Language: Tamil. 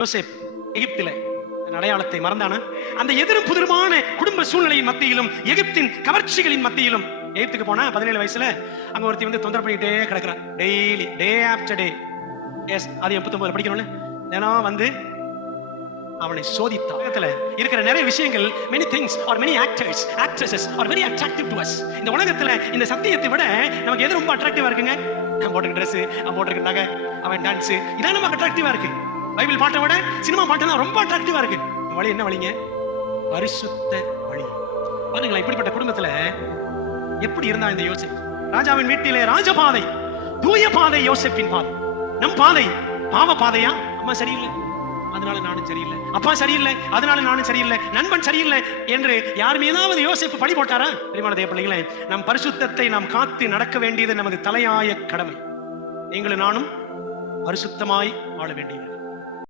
யோசேப் எகிப்தில அடையாளத்தை மறந்தான அந்த எதிரும் புதிருமான குடும்ப சூழ்நிலையின் மத்தியிலும் எகிப்தின் கவர்ச்சிகளின் மத்தியிலும் எகிப்துக்கு போனா 17 வயசுல அங்க ஒருத்தி வந்து தொந்தரவு பண்ணிட்டே கிடக்குறான். Daily day after day. Yes, அது 89 படிக்கணும்ல. தினம் வந்து அவனை சோதித்தான். இருக்கிற நிறைய விஷயங்கள், many things or many actors actresses are very attractive to us. இந்த உலகத்துல இந்த சத்தியத்தை விட நமக்கு எது ரொம்ப அட்ராக்டிவா இருக்குங்க? அவன் போட்டுக்க ட்ரெஸ், அவன் போட்டுக்க நகை, அவன் டான்ஸ், இதான் நமக்கு அட்ராக்டிவா இருக்கு. பைபிள் பாட்டை விட சினிமா பாட்டு தான் ரொம்ப அட்ராக்டிவா இருக்கு. வழி என்ன வழிங்க? பரிசுத்த வழி. பாருங்களா, இப்படிப்பட்ட குடும்பத்துல எப்படி இருந்தா இந்த யோசேப்? ராஜாவின் வீட்டிலே ராஜபாதை, தூய பாதை யோசேப்பின் பாதை. நம் பாதை பாவ பாதையா? அம்மா சரியில்லை அதனால நானும் சரியில்லை, அப்பா சரியில்லை அதனால நானும் சரியில்லை, நண்பன் சரியில்லை என்று யார் மீதாவது யோசேப்பு பழி போட்டாரா? பிரியமான தேவ பிள்ளைகளே, நம் பரிசுத்தத்தை நாம் காத்து நடக்க வேண்டியது நமது தலையாய கடமை. நீங்களும் நானும் பரிசுத்தமாய் வாழ வேண்டியது.